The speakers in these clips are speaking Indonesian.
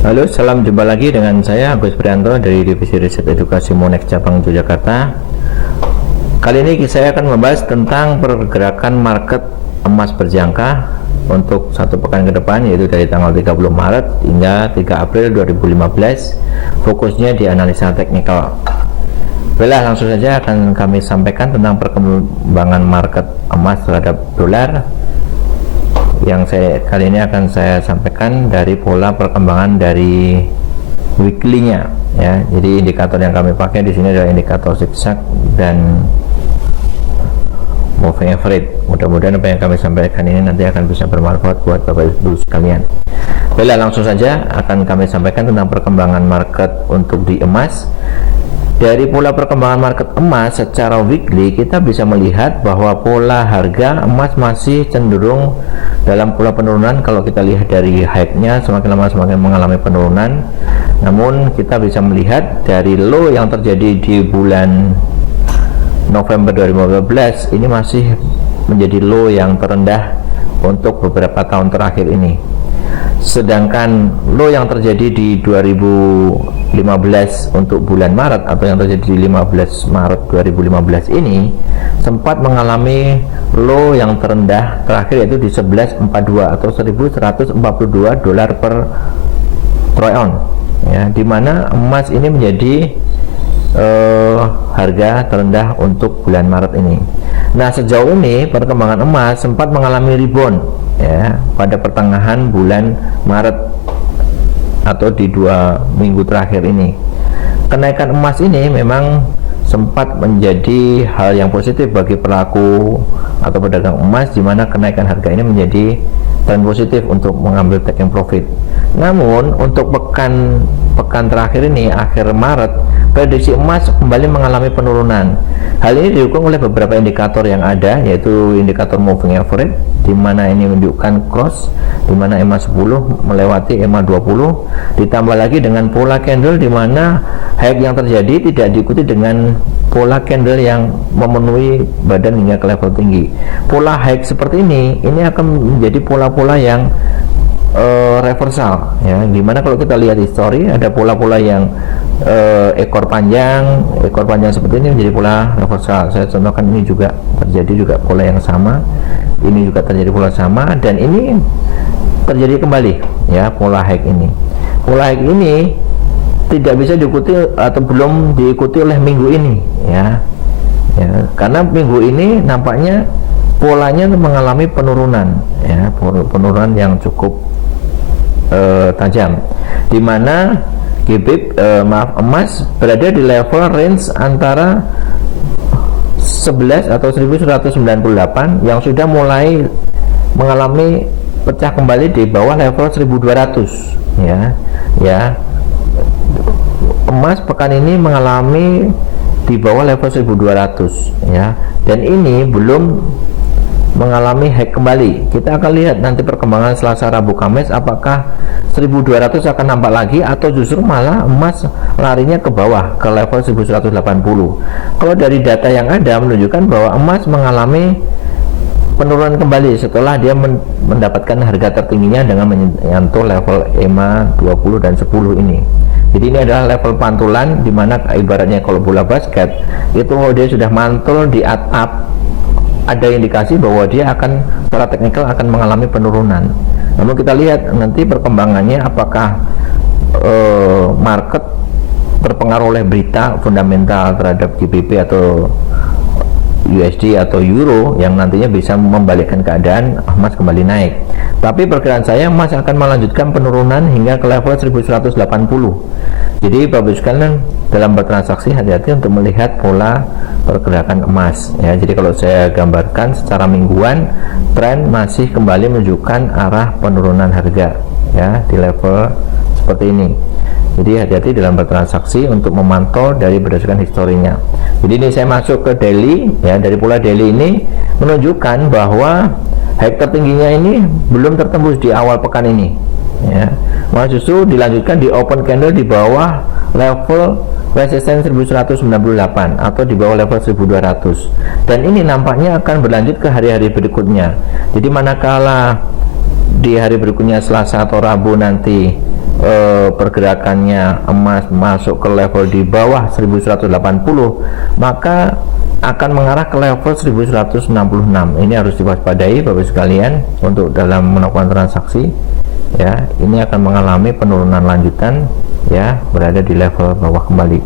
Halo, salam jumpa lagi dengan saya Agus Prianto dari Divisi Riset Edukasi Monex Cabang Yogyakarta. Kali ini saya akan membahas tentang pergerakan market emas berjangka untuk satu pekan ke depan, yaitu dari tanggal 30 Maret hingga 3 April 2015. Fokusnya di analisa teknikal. Baiklah, langsung saja akan kami sampaikan tentang perkembangan market emas terhadap dolar. Yang kali ini akan saya sampaikan dari pola perkembangan dari weekly-nya, ya. Jadi indikator yang kami pakai di sini adalah indikator zigzag dan moving average. Mudah-mudahan apa yang kami sampaikan ini nanti akan bisa bermanfaat buat Bapak Ibu sekalian. Baiklah, langsung saja akan kami sampaikan tentang perkembangan market untuk di emas. Dari pola perkembangan market emas secara weekly, kita bisa melihat bahwa pola harga emas masih cenderung dalam pola penurunan. Kalau kita lihat dari high-nya, semakin lama semakin mengalami penurunan. Namun kita bisa melihat dari low yang terjadi di bulan November 2015 ini masih menjadi low yang terendah untuk beberapa tahun terakhir ini. Sedangkan low yang terjadi di 2015 untuk bulan Maret atau yang terjadi di 15 Maret 2015 ini sempat mengalami low yang terendah terakhir, yaitu di 1142 atau 1142 dolar per troy ounce, ya, dimana emas ini menjadi harga terendah untuk bulan Maret ini. Nah, sejauh ini perkembangan emas sempat mengalami rebound, ya, pada pertengahan bulan Maret atau di 2 minggu terakhir ini. Kenaikan emas ini memang sempat menjadi hal yang positif bagi pelaku atau pedagang emas, di mana kenaikan harga ini menjadi tren positif untuk mengambil taking profit. Namun untuk pekan terakhir ini, akhir Maret, prediksi emas kembali mengalami penurunan. Hal ini didukung oleh beberapa indikator yang ada, yaitu indikator moving average, di mana ini menunjukkan cross, di mana EMA 10 melewati EMA 20, ditambah lagi dengan pola candle di mana high yang terjadi tidak diikuti dengan pola candle yang memenuhi badan hingga ke level tinggi. Pola high seperti ini akan menjadi pola-pola yang reversal, ya, dimana kalau kita lihat histori ada pola-pola yang ekor panjang seperti ini menjadi pola reversal. Saya contohkan ini juga terjadi juga pola yang sama, ini juga terjadi pola sama, dan ini terjadi kembali, ya, pola high ini. Pola high ini tidak bisa diikuti atau belum diikuti oleh minggu ini, ya, karena minggu ini nampaknya polanya mengalami penurunan, ya, penurunan yang cukup tajam, di mana emas berada di level range antara 11 atau 1198 yang sudah mulai mengalami pecah kembali di bawah level 1200, ya. Emas pekan ini mengalami di bawah level 1200, ya, dan ini belum mengalami high kembali. Kita akan lihat nanti perkembangan Selasa, Rabu, Kamis, apakah 1200 akan nampak lagi atau justru malah emas larinya ke bawah ke level 1180. Kalau dari data yang ada menunjukkan bahwa emas mengalami penurunan kembali setelah dia mendapatkan harga tertingginya dengan menyentuh level EMA 20 dan 10 ini. Jadi ini adalah level pantulan, dimana ibaratnya kalau bola basket itu dia sudah mantul di atap, ada indikasi bahwa dia akan secara teknikal akan mengalami penurunan. Namun kita lihat nanti perkembangannya, apakah market terpengaruh oleh berita fundamental terhadap GBP atau USD atau Euro yang nantinya bisa membalikkan keadaan emas kembali naik. Tapi perkiraan saya emas akan melanjutkan penurunan hingga ke level 1180. Jadi Bapak sekalian dalam bertransaksi hati-hati untuk melihat pola pergerakan emas, ya. Jadi kalau saya gambarkan secara mingguan, tren masih kembali menunjukkan arah penurunan harga, ya, di level seperti ini. Jadi hati-hati dalam bertransaksi untuk memantau dari berdasarkan historinya. Jadi ini saya masuk ke daily, ya. Dari pola daily ini menunjukkan bahwa high tertingginya ini belum tertembus di awal pekan ini, ya. Malah justru dilanjutkan di open candle di bawah level resisten 1198 atau di bawah level 1200, dan ini nampaknya akan berlanjut ke hari-hari berikutnya. Jadi manakala di hari berikutnya Selasa atau Rabu nanti pergerakannya emas masuk ke level di bawah 1180, maka akan mengarah ke level 1166. Ini harus diwaspadai Bapak sekalian untuk dalam melakukan transaksi ya. Ini akan mengalami penurunan lanjutan ya, berada di level bawah kembali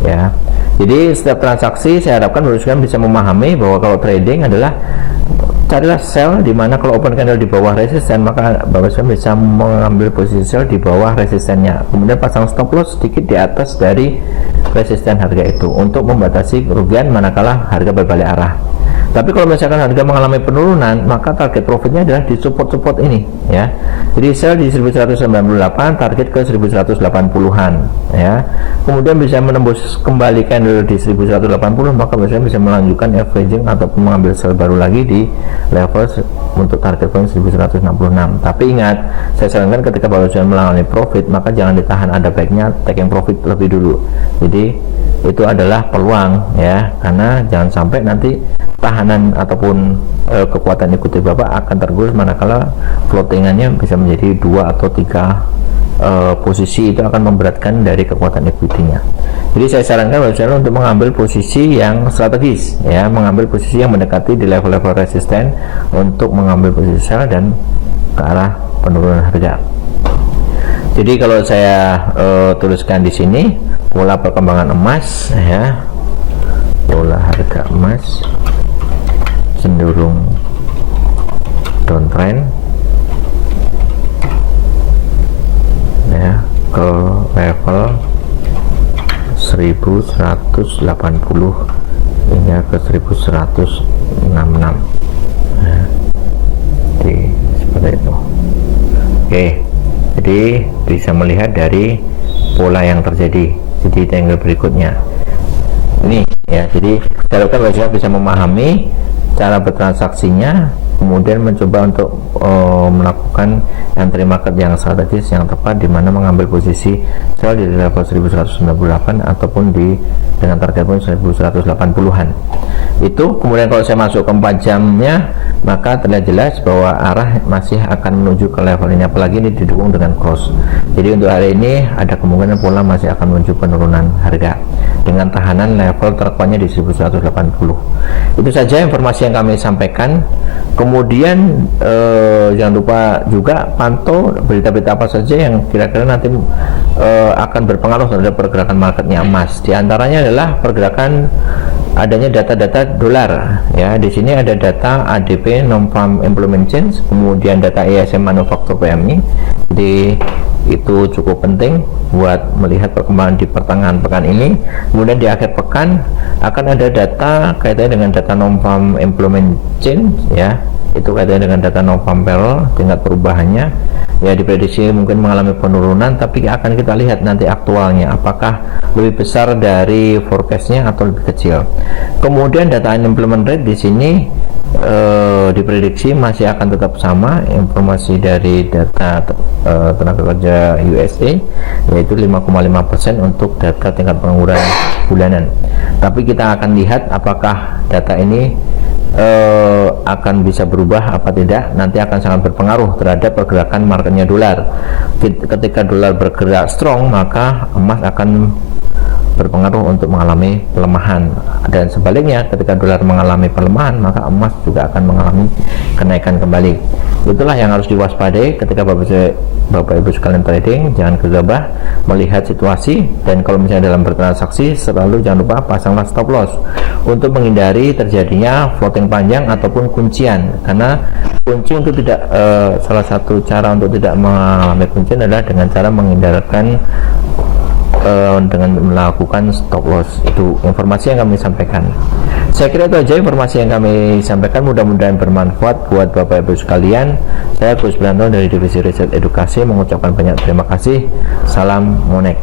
ya. Jadi setiap transaksi saya harapkan Bapak sekalian bisa memahami bahwa kalau trading adalah carilah sell, dimana kalau open candle di bawah resisten maka Bapak sekalian bisa mengambil posisi sell di bawah resistennya, kemudian pasang stop loss sedikit di atas dari resisten harga itu untuk membatasi kerugian manakala harga berbalik arah. Tapi kalau misalkan harga mengalami penurunan, maka target profitnya adalah di support ini ya. Jadi sell di 1198, target ke 1180-an ya. Kemudian bisa menembus kembali candle di 1180, maka biasanya bisa melanjutkan averaging ataupun mengambil sell baru lagi di level untuk target point 1166. Tapi ingat, saya sarankan ketika Bapak sudah mengalami profit, maka jangan ditahan, ada baiknya taking profit lebih dulu. Jadi itu adalah peluang ya, karena jangan sampai nanti tahanan ataupun kekuatan ikuti Bapak akan tergerus manakala floatingannya bisa menjadi 2 atau 3 posisi, itu akan memberatkan dari kekuatan equity-nya. Jadi saya sarankan Bapak untuk mengambil posisi yang strategis ya, mengambil posisi yang mendekati di level-level resisten untuk mengambil posisi sell dan ke arah penurunan harga. Jadi kalau saya tuliskan di sini pola perkembangan emas ya, pola harga emas cenderung downtrend ya ke level 1180 hingga ke 1166 ya. Jadi seperti itu. Oke, jadi bisa melihat dari pola yang terjadi. Jadi tanggal berikutnya ini ya, jadi saya harapkan Bapak bisa memahami cara bertransaksinya, kemudian mencoba untuk melakukan entry market yang strategis yang tepat, di mana mengambil posisi sell di level 1198 ataupun dengan target point 1180-an. Itu kemudian kalau saya masuk ke 4 jamnya, maka terlihat jelas bahwa arah masih akan menuju ke level ini, apalagi ini didukung dengan cross. Jadi untuk hari ini ada kemungkinan pola masih akan menuju penurunan harga dengan tahanan level terkuatnya di 1180. Itu saja informasi yang kami sampaikan. Kemudian jangan lupa juga pantau berita-berita apa saja yang kira-kira nanti akan berpengaruh terhadap pergerakan marketnya emas. Di antaranya adalah pergerakan adanya data-data dolar ya. Di sini ada data ADP non-farm employment change, kemudian data ISM manufaktur PMI. Jadi itu cukup penting buat melihat perkembangan di pertengahan pekan ini. Kemudian di akhir pekan akan ada data kaitannya dengan data non-farm employment change ya, itu kaitannya dengan data non-farm payroll, tingkat perubahannya ya diprediksi mungkin mengalami penurunan, tapi akan kita lihat nanti aktualnya apakah lebih besar dari forecastnya atau lebih kecil. Kemudian data unemployment rate di sini diprediksi masih akan tetap sama, informasi dari data tenaga kerja USA yaitu 5,5% untuk data tingkat pengangguran bulanan. Tapi kita akan lihat apakah data ini akan bisa berubah apa tidak, nanti akan sangat berpengaruh terhadap pergerakan marketnya dolar. Ketika dolar bergerak strong, maka emas akan berpengaruh untuk mengalami pelemahan, dan sebaliknya ketika dolar mengalami pelemahan maka emas juga akan mengalami kenaikan kembali. Itulah yang harus diwaspadai ketika Bapak Ibu sekalian trading. Jangan gegabah melihat situasi, dan kalau misalnya dalam bertransaksi selalu jangan lupa pasanglah stop loss untuk menghindari terjadinya floating panjang ataupun kuncian, karena kunci untuk tidak salah satu cara untuk tidak mengalami kuncian adalah dengan cara menghindarkan dengan melakukan stop loss. Itu informasi yang kami sampaikan. Saya kira itu aja informasi yang kami sampaikan, mudah-mudahan bermanfaat buat Bapak Ibu sekalian. Saya Gus Branto dari Divisi Riset Edukasi mengucapkan banyak terima kasih. Salam Monek.